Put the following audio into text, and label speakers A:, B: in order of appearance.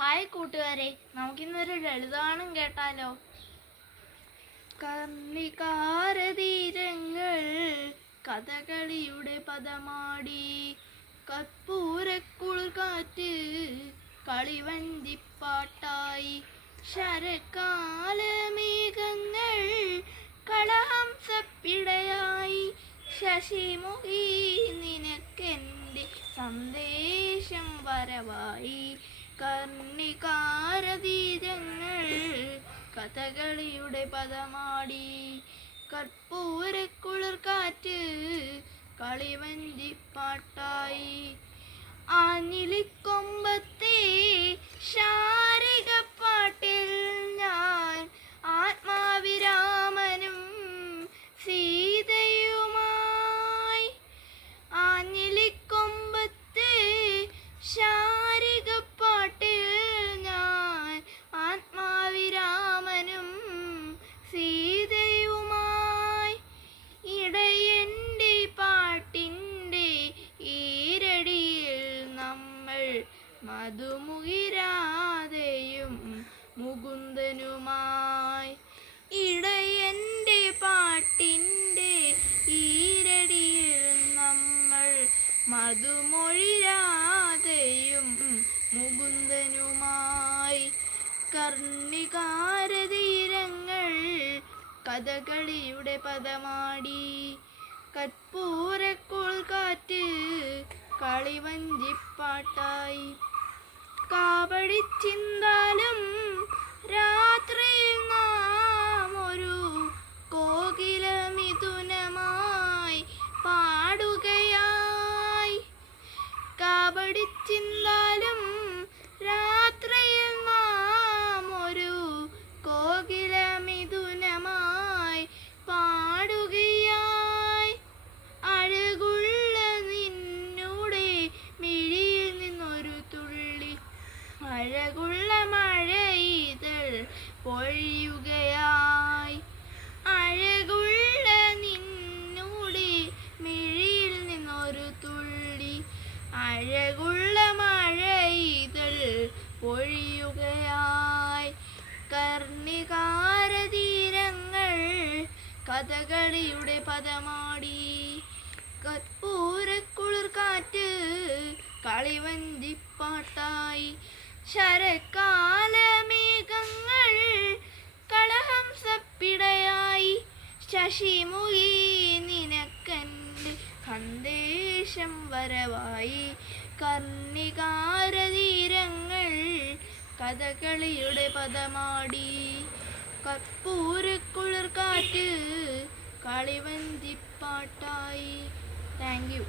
A: Hi കൂട്ടുകാരെ നമുക്കിന്നൊരു ലളിതാണം കേട്ടാലോ? കർണികാരതീരങ്ങൾ കഥകളിയുടെ പദമാടി കർപ്പൂരക്കുൾ കാറ്റ് കളിവന്തിപ്പാട്ടായി ശരക്കാലമേഘങ്ങൾ കളഹംസപ്പിടയായി ശശിമുഖി നിനക്കെന്റെ സന്ദേശം വരവായി. കർണികാരതീരങ്ങൾ കഥകളിയുടെ പദമാടി. കർപ്പൂരക്കുളിർ കാറ്റ് കളിവന്തിപ്പാട്ടായി ആഞ്ഞിലിക്കൊമ്പത്തെ നമ്മൾ മധുമുകിരാതെയും മുകുന്ദനുമായി. ഇടയന്റെ പാട്ടിന്റെ ഈരടിയിൽ നമ്മൾ മധുമൊഴിരാതെയും മുകുന്ദനുമായി. കർണികാരതീരങ്ങൾ കഥകളിയുടെ പദമാടി. കற்பൂരക്കുൾ കാറ്റ് കളിവഞ്ചിപ്പാട്ടായി കാവടിച്ചിന്താലും പൊഴിയുകയായി അഴകുള്ള നിന്നൂടെ മിഴിയിൽ നിന്നൊരു തുള്ളി. അഴകുള്ള മഴയിതൾ പൊഴിയുകയായി. കർണികാരതീരങ്ങൾ കഥകളിയുടെ പദമാടി. കற்பൂരക്കുളിർ കാറ്റ് കളിവന്തിപ്പാട്ടായി ശരക്കാലമേഘങ്ങൾ ശശിമുഖി നിനക്കന്റെ സന്ദേശം വരവായി? കർണികാരതീരങ്ങൾ കഥകളിയുടെ പദമാടി. കർപ്പൂരക്കുളിർ കാറ്റ് കളിവന്തിപ്പാട്ടായി. Thank you